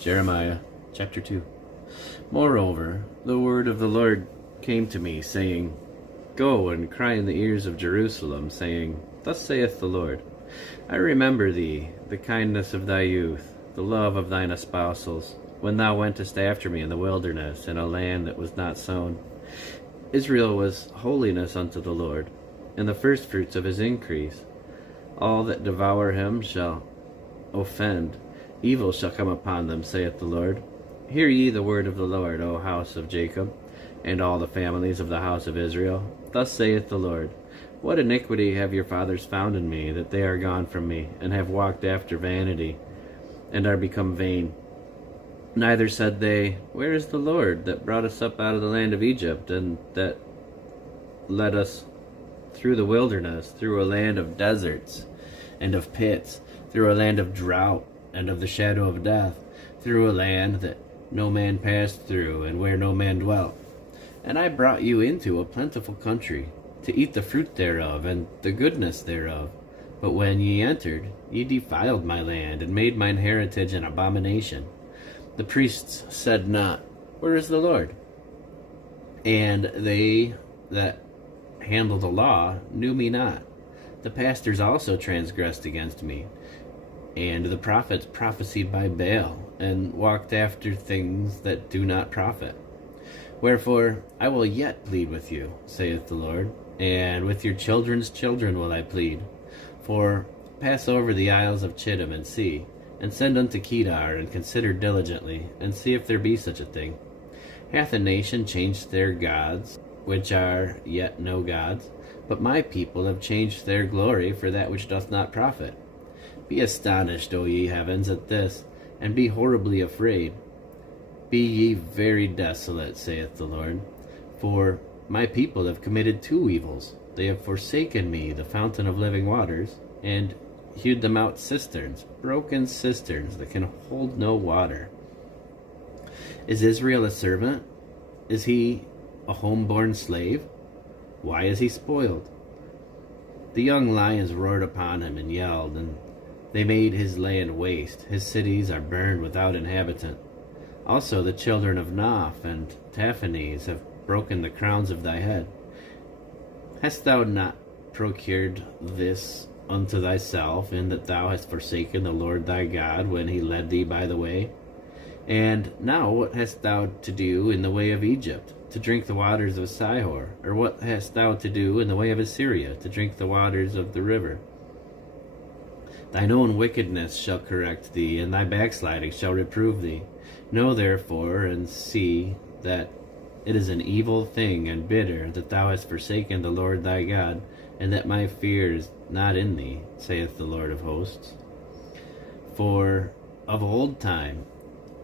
Jeremiah chapter 2. Moreover, the word of the Lord came to me, saying, Go and cry in the ears of Jerusalem, saying, Thus saith the Lord, I remember thee, the kindness of thy youth, the love of thine espousals, when thou wentest after me in the wilderness, in a land that was not sown. Israel was holiness unto the Lord, and the firstfruits of his increase. All that devour him shall offend, evil shall come upon them, saith the Lord. Hear ye the word of the Lord, O house of Jacob, and all the families of the house of Israel. Thus saith the Lord, What iniquity have your fathers found in me, that they are gone from me, and have walked after vanity, and are become vain? Neither said they, Where is the Lord that brought us up out of the land of Egypt, and that led us through the wilderness, through a land of deserts and of pits, through a land of drought and of the shadow of death, through a land that no man passed through, and where no man dwelt? And I brought you into a plentiful country, to eat the fruit thereof, and the goodness thereof. But when ye entered, ye defiled my land, and made mine heritage an abomination. The priests said not, Where is the Lord? And they that handle the law knew me not. The pastors also transgressed against me, and the prophets prophesied by Baal, and walked after things that do not profit. Wherefore I will yet plead with you, saith the Lord, and with your children's children will I plead. For pass over the isles of Chittim, and see, and send unto Kedar, and consider diligently, and see if there be such a thing. Hath a nation changed their gods, which are yet no gods? But my people have changed their glory for that which doth not profit. Be astonished, O ye heavens, at this, and be horribly afraid. Be ye very desolate, saith the Lord. For my people have committed two evils. They have forsaken me, the fountain of living waters, and hewed them out cisterns, broken cisterns that can hold no water. Is Israel a servant? Is he a home-born slave? Why is he spoiled? The young lions roared upon him and yelled, and they made his land waste. His cities are burned without inhabitant. Also the children of Noph and Taphanes have broken the crowns of thy head. Hast thou not procured this unto thyself, in that thou hast forsaken the Lord thy God when he led thee by the way? And now what hast thou to do in the way of Egypt, to drink the waters of Sihor? Or what hast thou to do in the way of Assyria, to drink the waters of the river? Thine own wickedness shall correct thee, and thy backsliding shall reprove thee. Know therefore, and see that it is an evil thing and bitter, that thou hast forsaken the Lord thy God, and that my fear is not in thee, saith the Lord of hosts. For of old time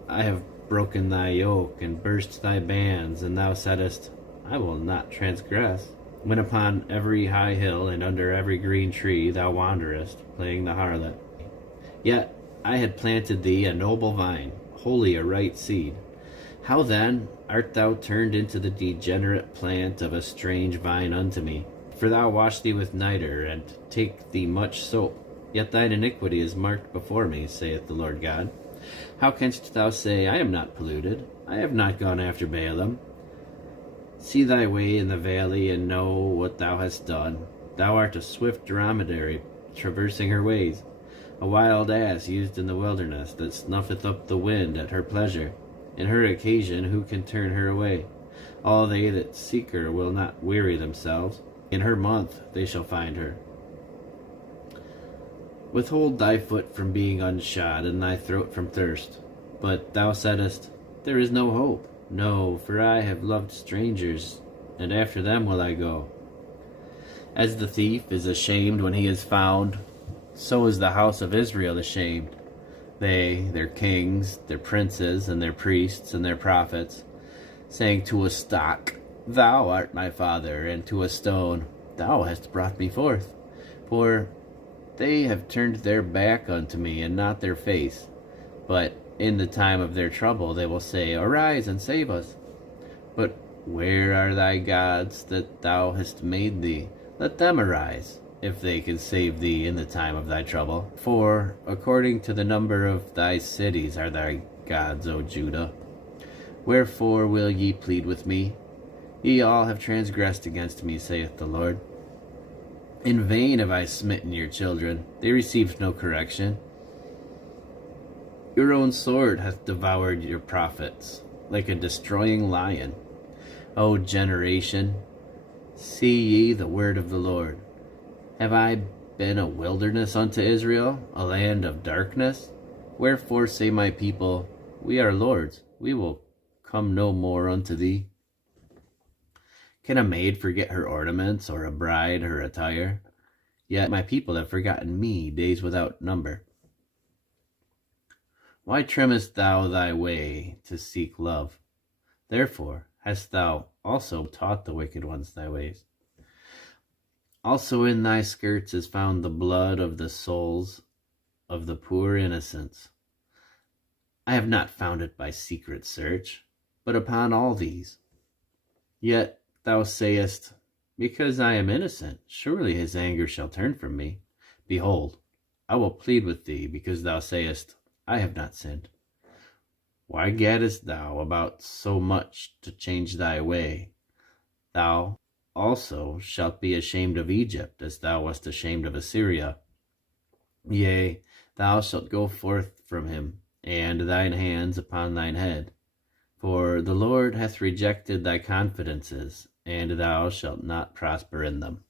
I have broken thy yoke, and burst thy bands, and thou saidst, I will not transgress. When upon every high hill and under every green tree thou wanderest, playing the harlot. Yet I had planted thee a noble vine, wholly a right seed. How then art thou turned into the degenerate plant of a strange vine unto me? For thou wash thee with nitre, and take thee much soap. Yet thine iniquity is marked before me, saith the Lord God. How canst thou say, I am not polluted? I have not gone after Balaam. See thy way in the valley, and know what thou hast done. Thou art a swift dromedary, traversing her ways, a wild ass used in the wilderness, that snuffeth up the wind at her pleasure. In her occasion who can turn her away? All they that seek her will not weary themselves. In her month they shall find her. Withhold thy foot from being unshod, and thy throat from thirst. But thou saidst, There is no hope. No, for I have loved strangers, and after them will I go. As the thief is ashamed when he is found, so is the house of Israel ashamed. They, their kings, their princes, and their priests, and their prophets, saying to a stock, Thou art my father, and to a stone, Thou hast brought me forth. For they have turned their back unto me, and not their face. But in the time of their trouble they will say, Arise and save us. But where are thy gods that thou hast made thee? Let them arise. if they can save thee in the time of thy trouble. For according to the number of thy cities are thy gods, O Judah. Wherefore will ye plead with me? Ye all have transgressed against me, saith the Lord. In vain have I smitten your children, they received no correction. Your own sword hath devoured your prophets, like a destroying lion. O generation, see ye the word of the Lord. Have I been a wilderness unto Israel, a land of darkness? Wherefore say my people, we are lords, we will come no more unto thee. Can a maid forget her ornaments, or a bride her attire? Yet my people have forgotten me days without number. Why trimmest thou thy way to seek love? Therefore hast thou also taught the wicked ones thy ways. Also in thy skirts is found the blood of the souls of the poor innocents. I have not found it by secret search, but upon all these. Yet thou sayest, because I am innocent, surely his anger shall turn from me. Behold, I will plead with thee, because thou sayest, I have not sinned. Why gaddest thou about so much to change thy way? Thou also shalt be ashamed of Egypt, as thou wast ashamed of Assyria. Yea, thou shalt go forth from him, and thine hands upon thine head. For the Lord hath rejected thy confidences, and thou shalt not prosper in them.